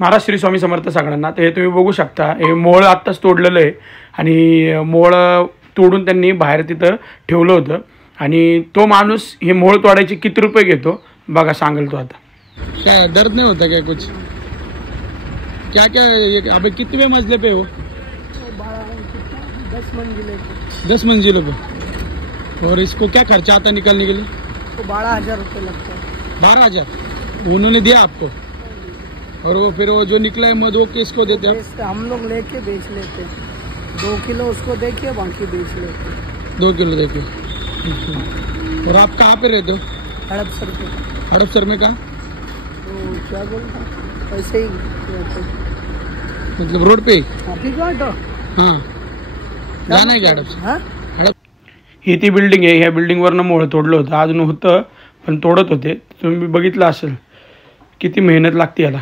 महाराज श्री स्वामी समर्थ सगळ्यांना। तर हे तुम्ही बघू शकता, हे मोळ आत्ताच तोडलेलं आहे आणि मोळ तोडून त्यांनी बाहेर तिथं ठेवलं होतं आणि तो माणूस हे मोळ तोडायचे किती रुपये घेतो बघा, सांगेल तो आता। क्या दर्द नहीं होता क्या कुछ? क्या क्या अबे कितने मंजिले पे हो? 10 मंजिलों पे। और इसको क्या खर्चा आता निकालने के लिए? तो 12,000 रुपये लगता है। 12,000 उन्होंने दिया आपको? और वो फिर वो जो निकला है मध वो किसको देते हैं? हम लोग लेके बेच लेते हैं, 2 किलो उसको देके बाकी बेच लेते हैं। 2 किलो देके। और आप कहाँ पे रहते हो? हड़पसर पे। हड़पसर में कहाँ? तो क्या बोलता ऐसे ही मतलब रोड पे? हाँ, जाना है क्या हड़प? ही ती बिल्डिंग आहे, ह्या बिल्डिंगवरनं मोळ तोडलं होतं, अजून होतं पण तोडत होते। तुम्ही बघितलं असेल किती मेहनत लागते याला।